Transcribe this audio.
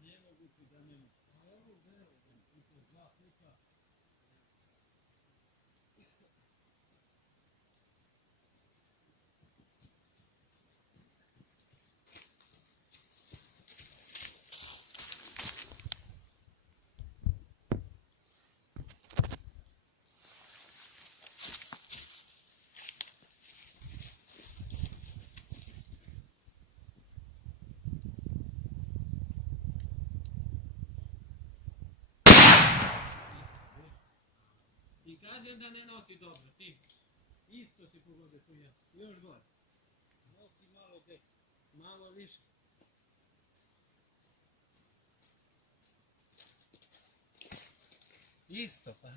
Nemoguće da nema. I to dva puta. Ti kažem da ne nosi dobro, ti. Isto si pogodio tu ja. Još gore. Nosi malo desno. Malo više. Isto pa.